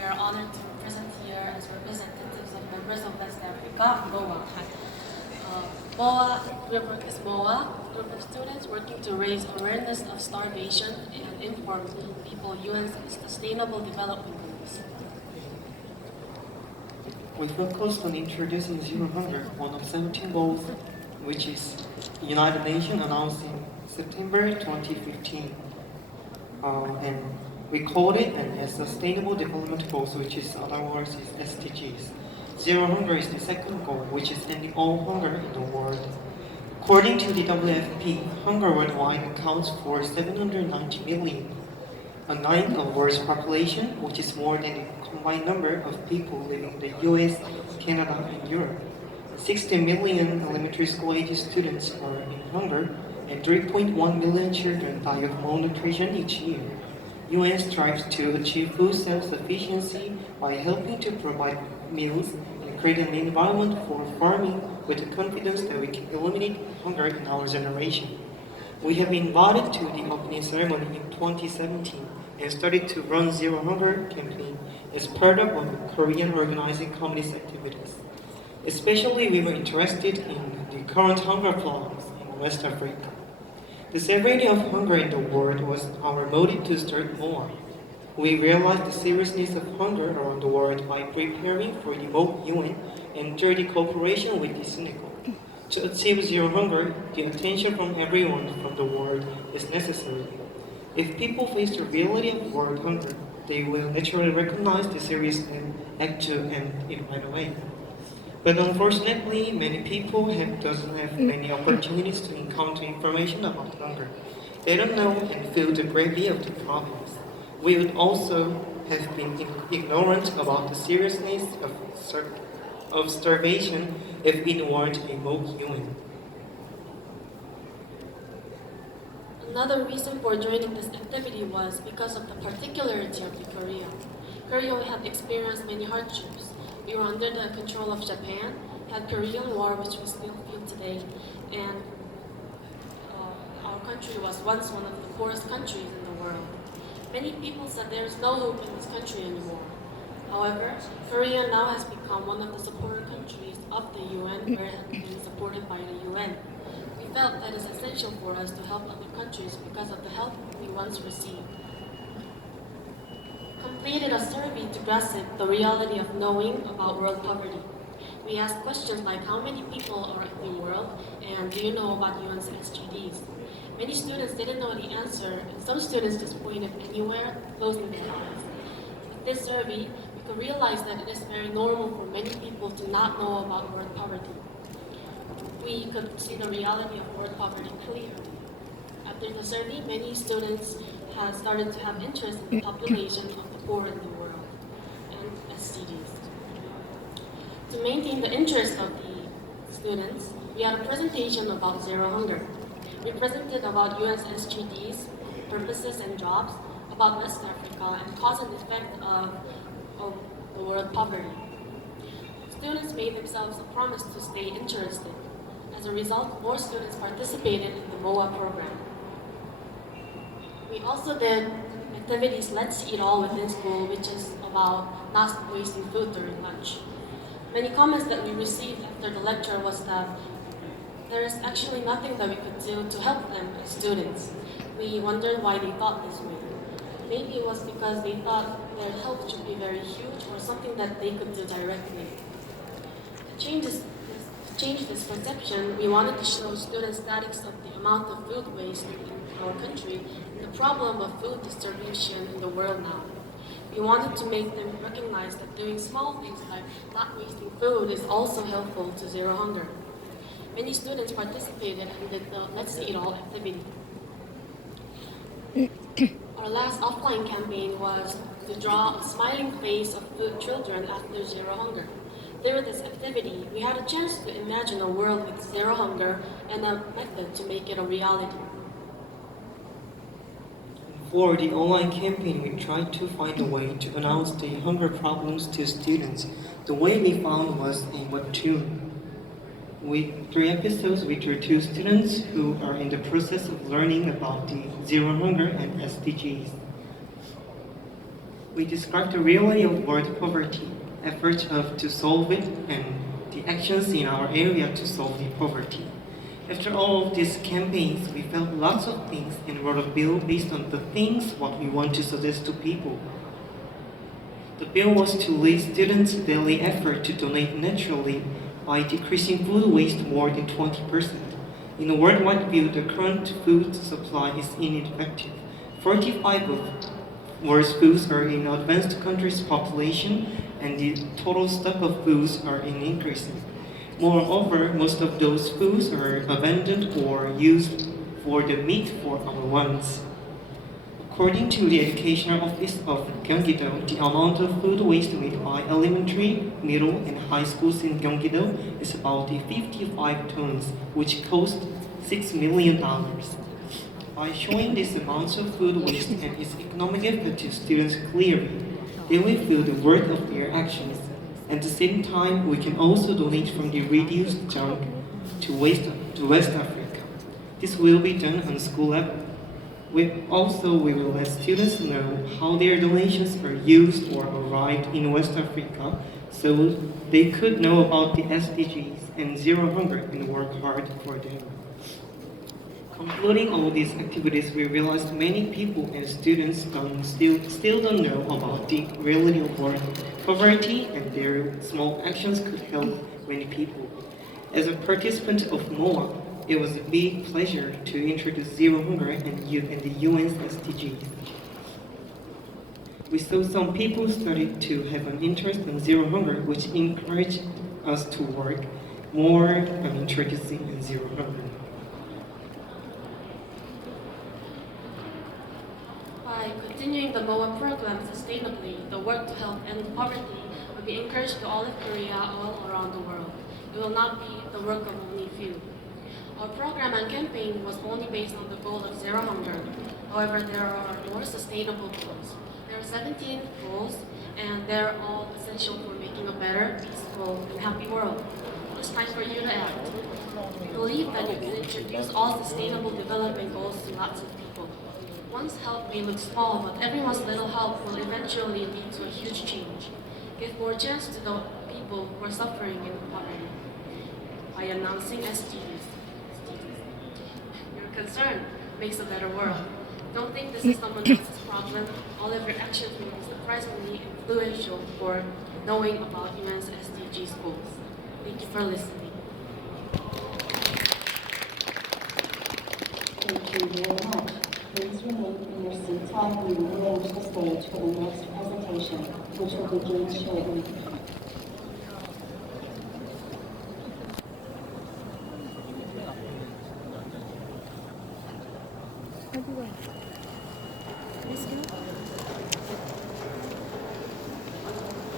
We are honored to present here as representatives of members of West Africa, MOA. Group is MOA, group of students working to raise awareness of starvation and inform people UN's Sustainable Development Goals. We focused on introducing zero hunger, one of 17 goals, which is United Nations announced in September 2015. And we called it as Sustainable Development Goals, which is other words is SDGs. Zero hunger is the second goal, which is ending all hunger in the world. According to the WFP, hunger worldwide accounts for 790 million, a ninth of the world's population, which is more than the combined number of people living in the US, Canada, and Europe. 60 million elementary school age students are in hunger, and 3.1 million children die of malnutrition each year. UN strives to achieve food self-sufficiency by helping to provide meals and create an environment for farming with the confidence that we can eliminate hunger in our generation. We have been invited to the opening ceremony in 2017 and started to run Zero Hunger campaign as part of Korean organizing community's activities. Especially, we were interested in the current hunger problems in West Africa. The severity of hunger in the world was our motive to start MOA. We realized the seriousness of hunger around the world by preparing for the UN and through the cooperation with the synagogue. To achieve zero hunger, the attention from everyone from the world is necessary. If people face the reality of world hunger, they will naturally recognize the seriousness and act to end it right away. But unfortunately, many people doesn't have many opportunities to encounter information about hunger. They don't know and feel the gravity of the problems. We would also have been ignorant about the seriousness of starvation if it weren't a MOOC UN. Another reason for joining this activity was because of the particularity of the Korea. Korea had experienced many hardships. We were under the control of Japan, had Korean War, which we still feel today, and our country was once one of the poorest countries in the world. Many people said there is no hope in this country anymore. However, Korea now has become one of the supporter countries of the UN, where it has been supported by the UN. We felt that it's essential for us to help other countries because of the help we once received. Completed a survey to grasp the reality of knowing about world poverty. We asked questions like how many people are in the world and do you know about UN's SDGs? Many students didn't know the answer and some students just pointed anywhere, closing their eyes. With this survey, we could realize that it is very normal for many people to not know about world poverty. We could see the reality of world poverty clearly. After the survey, many students have started to have interest in the population of the poor in the world and SDGs. To maintain the interest of the students, we had a presentation about zero hunger. We presented about UN's SDGs, purposes and jobs, about West Africa, and cause and effect of the world poverty. Students made themselves a promise to stay interested. As a result, more students participated in the MOA program. We also did activities Let's Eat All within school, which is about not wasting food during lunch. Many comments that we received after the lecture was that there is actually nothing that we could do to help them as students. We wondered why they thought this way. Maybe it was because they thought their help should be very huge or something that they could do directly. To change this perception, we wanted to show students statistics of the amount of food waste in our country and the problem of food distribution in the world now. We wanted to make them recognize that doing small things like not wasting food is also helpful to zero hunger. Many students participated and did the Let's Eat All activity. Our last offline campaign was to draw a smiling face of food children after zero hunger. Through this activity, we had a chance to imagine a world with zero hunger and a method to make it a reality. For the online campaign, we tried to find a way to announce the hunger problems to students. The way we found was a webtoon. With 3 episodes, we drew 2 students who are in the process of learning about the zero hunger and SDGs. We describe the reality of world poverty, efforts to solve it, and the actions in our area to solve the poverty. After all of these campaigns, we felt lots of things and wrote a bill based on the things what we want to suggest to people. The bill was to lead students' daily effort to donate naturally by decreasing food waste more than 20%. In a worldwide view, the current food supply is ineffective. 45 of world's foods are in advanced countries' population, and the total stock of foods are increasing. Moreover, most of those foods are abandoned or used for the meat for our wants. According to the Educational Office of Gyeonggi-do, the amount of food waste made by elementary, middle, and high schools in Gyeonggi-do is about 55 tons, which cost $6 million. By showing these amounts of food waste and its economic effect to students clearly, they will feel the worth of their actions. At the same time, we can also donate from the reduced junk to West Africa. This will be done on school level. We will let students know how their donations are used or arrived in West Africa, so they could know about the SDGs and zero hunger and work hard for them. Concluding all these activities, we realized many people and students still don't know about the reality of world poverty, and their small actions could help many people. As a participant of MOA, it was a big pleasure to introduce Zero Hunger and the UN's SDGs. We saw some people started to have an interest in Zero Hunger, which encouraged us to work more on introducing Zero Hunger. By continuing the MOA program sustainably, the work to help end poverty will be encouraged to all of Korea all around the world. It will not be the work of only few. Our program and campaign was only based on the goal of zero hunger. However, there are more sustainable goals. There are 17 goals, and they're all essential for making a better, peaceful, and happy world. It's time for you to act. We believe that you can introduce all sustainable development goals to lots of people. One's help may look small, but everyone's little help will eventually lead to a huge change. Give more chance to the people who are suffering in poverty by announcing SDGs. Your concern makes a better world. Don't think this is someone else's problem. All of your actions will be surprisingly influential for knowing about UN's SDGs goals. Thank you for listening. Thank you very much. Please remain in your seats while we rearrange the stage for the next presentation, which will begin shortly. Let's go.